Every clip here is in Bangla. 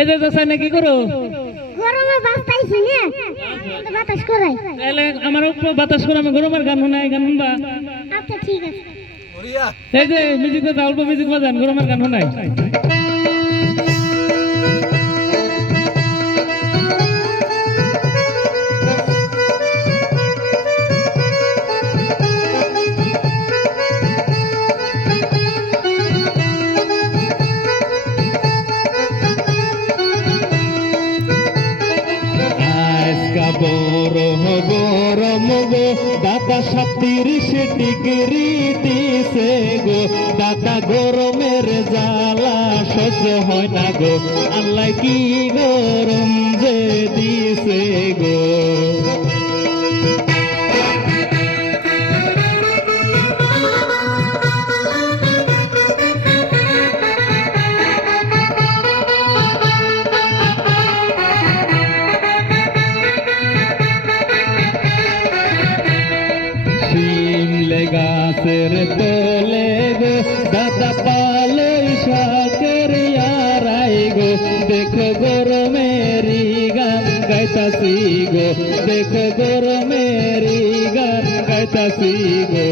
এই যে চাচা না কি করো? গরমে বাতাইছি না, বাতাস করাই। তাহলে আমার উপর বাতাস করে আমি গরমের গান শোনাই, গান শুনবা? আচ্ছা ঠিক আছে। এই যে মিউজিক বাজা, অল্প মিউজিক বাজান, গরমের গান শোনাই। গরম গো দাদা 37 ডিগ্রি দিছে গো, দাদা গরমের জ্বালা সহ্য হয় না গো, আল্লাহ কি গরম যে দিছে গো। শিমলে গাছের তলে গো দাদা পালই শাকের ইয়ারাই গো, দেখো গরমেরি গান গাইতাছি গো, দেখো গরমেরি গান গাইতাছি গো।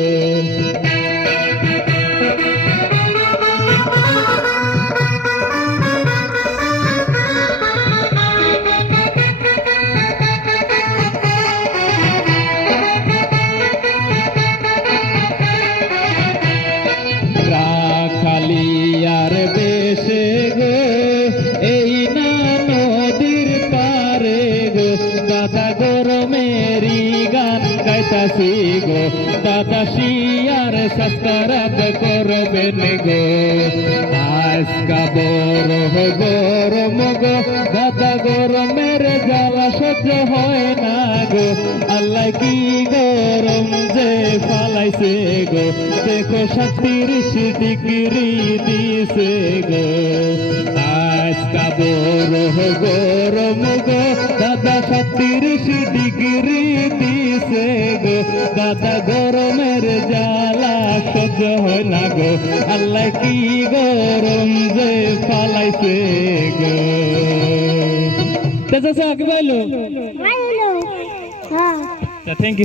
খালিয়ার বেশে গো এই না নদীর পারে গো, দাদা গরমেরি গান গাইতাছি গো, দাদা শিয়ার সাস্তারাত করবেন গো। আজকা বড় গরম গো দাদা গরমের জ্বালা সহ্য হয় না গো, আল্লাহ কি গরম যে ফালাইছে গো, দেখো 37 ডিগ্রি দিছে গো। আজকা বড় গরম গো দাদা 37 ডিগ্রি দিছে গো, দাদা গরমের জ্বালা সহ্য হয় না গো, আল্লাহ কি গরম যে ফালাইছে গো। চাচা কি বললো? হ্যাঁ থ্যাংক ইউ।